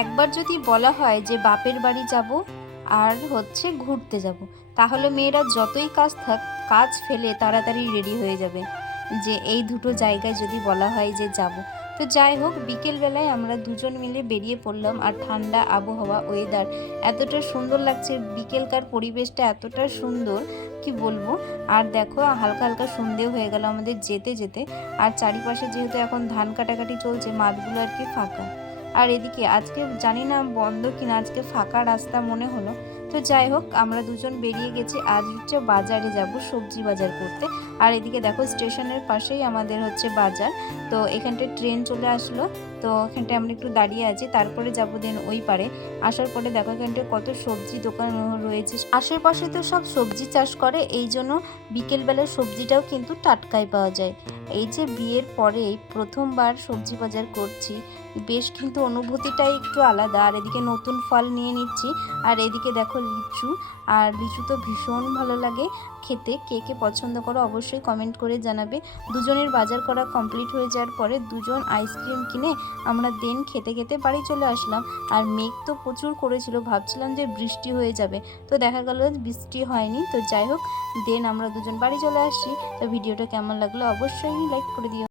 একবার যদি বলা হয় যে বাপের বাড়ি যাব আর ঘুরতে যাব, তাহলে মেয়েরা যতই কাজ ফেলে তাড়াতাড়ি রেডি হয়ে যাবে যে এই দুটো জায়গায় যদি বলা হয় যে যাব। তো যাই হোক, বিকেলবেলায় আমরা দুজন মিলে বেরিয়ে পড়লাম। আর ঠান্ডা আবহাওয়া, ওয়েদার এতটা সুন্দর লাগছে, বিকেলকার পরিবেশটা এতটা সুন্দর কি বলবো। আর দেখো, হালকা হালকা সন্ধে হয়ে গেল আমাদের যেতে যেতে। আর চারিপাশে যেহেতু এখন ধান কাটাকাটি চলছে, মাঠগুলো আর কি ফাঁকা। আর এদিকে আজকে জানি না বন্ধ কিনা, আজকে ফাঁকা রাস্তা মনে হলো। তো যাই হোক, আমরা দুজন বেরিয়ে গেছি। আজ বাজারে যাব, সবজি বাজার করতে। আর এদিকে দেখো, স্টেশনের পাশেই আমাদের বাজার। তো এখানটায় ট্রেন চলে আসলো। তো এখানটায় আমরা একটু দাঁড়িয়ে আছি, তারপরে যাবো দেন ওই পারে। আসার পরে দেখো এখানটায় কত সবজি দোকান রয়েছে। আশেপাশে তো সব সবজি চাষ করে, এই জন্য বিকেলবেলার সবজিটাও কিন্তু টাটকাই পাওয়া যায়। এই যে বিয়ের পরে প্রথমবার সবজি বাজার করছি, বেশ কিন্তু অনুভূতিটাই একটু আলাদা। আর এদিকে নতুন ফল নিয়ে নিচ্ছি। আর এদিকে দেখো লিচু, আর লিচু তো ভীষণ ভালো লাগে খেতে। কে কে পছন্দ করো অবশ্যই কমেন্ট করে জানাবে। দুজনের বাজার করা কমপ্লিট হয়ে যাওয়ার পরে দুজন আইসক্রিম কিনে আমরা দেন খেতে খেতে বাড়ি চলে আসলাম। আর মেঘ তো প্রচুর করেছিল, ভাবছিলাম যে বৃষ্টি হয়ে যাবে, তো দেখা গেল বৃষ্টি হয়নি। তো যাই হোক, দেন আমরা দুজন বাড়ি চলে আসছি। তো ভিডিওটা কেমন লাগলো অবশ্যই লাইক করে দিও।